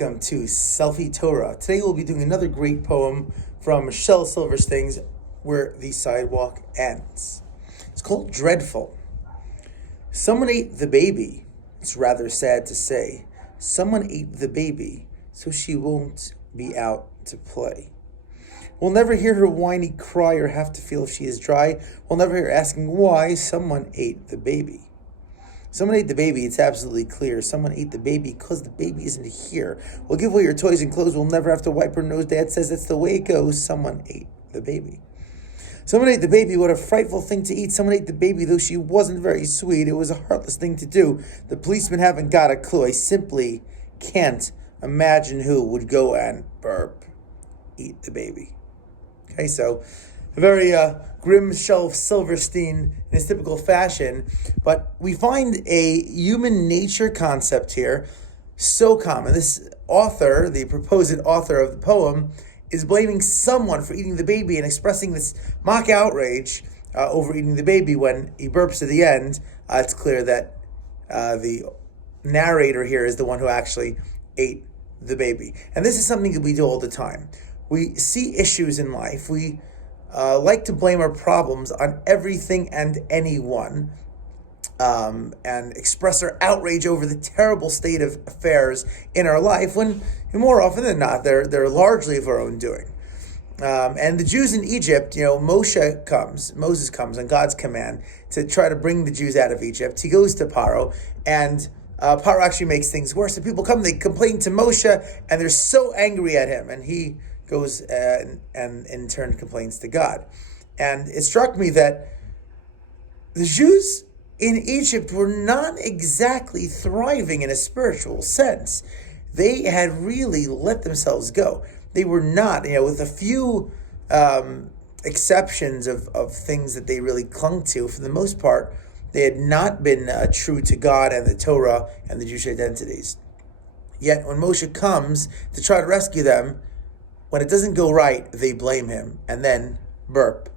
welcome to Selfie Torah. Today we'll be doing another great poem from Michelle Silversting's Where the Sidewalk Ends. It's called Dreadful. Someone ate the baby. It's rather sad to say. Someone ate the baby, so she won't be out to play. We'll never hear her whiny cry or have to feel if she is dry. We'll never hear her asking why someone ate the baby. Someone ate the baby, it's absolutely clear. Someone ate the baby because the baby isn't here. We'll give away your toys and clothes. We'll never have to wipe her nose. Dad says that's the way it goes. Someone ate the baby. Someone ate the baby. What a frightful thing to eat. Someone ate the baby, though she wasn't very sweet. It was a heartless thing to do. The policemen haven't got a clue. I simply can't imagine who would go and eat the baby. Okay, so a very grim Michelle Silverstein in his typical fashion, but we find a human nature concept here so common. This author, the proposed author of the poem, is blaming someone for eating the baby and expressing this mock outrage over eating the baby. When he burps at the end, it's clear that the narrator here is the one who actually ate the baby. And this is something that we do all the time. We see issues in life. We like to blame our problems on everything and anyone, and express our outrage over the terrible state of affairs in our life, when more often than not, they're largely of our own doing. And the Jews in Egypt, Moses comes on God's command to try to bring the Jews out of Egypt. He goes to Paro, and Paro actually makes things worse. The people come, they complain to Moshe, and they're so angry at him, and he goes and in turn complains to God. And it struck me that the Jews in Egypt were not exactly thriving in a spiritual sense. They had really let themselves go. They were not, with a few exceptions of things that they really clung to, for the most part, they had not been true to God and the Torah and the Jewish identities. Yet when Moshe comes to try to rescue them, when it doesn't go right, they blame him and then burp.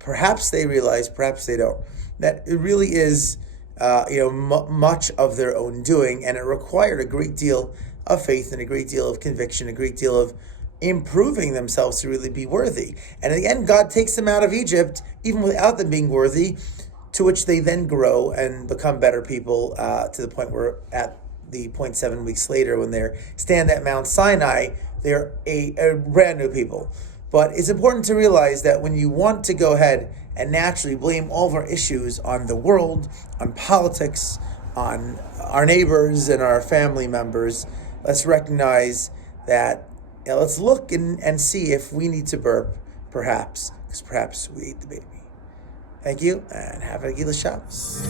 Perhaps they realize, perhaps they don't, that it really is, much of their own doing, and it required a great deal of faith and a great deal of conviction, a great deal of improving themselves to really be worthy. And in the end, God takes them out of Egypt, even without them being worthy, to which they then grow and become better people, to the point where at the point 7 weeks later, when they stand at Mount Sinai, they're a brand new people. But it's important to realize that when you want to go ahead and naturally blame all of our issues on the world, on politics, on our neighbors and our family members, let's recognize that, let's look and see if we need to burp, perhaps, because perhaps we ate the baby. Thank you, and have a Gila Shabbos.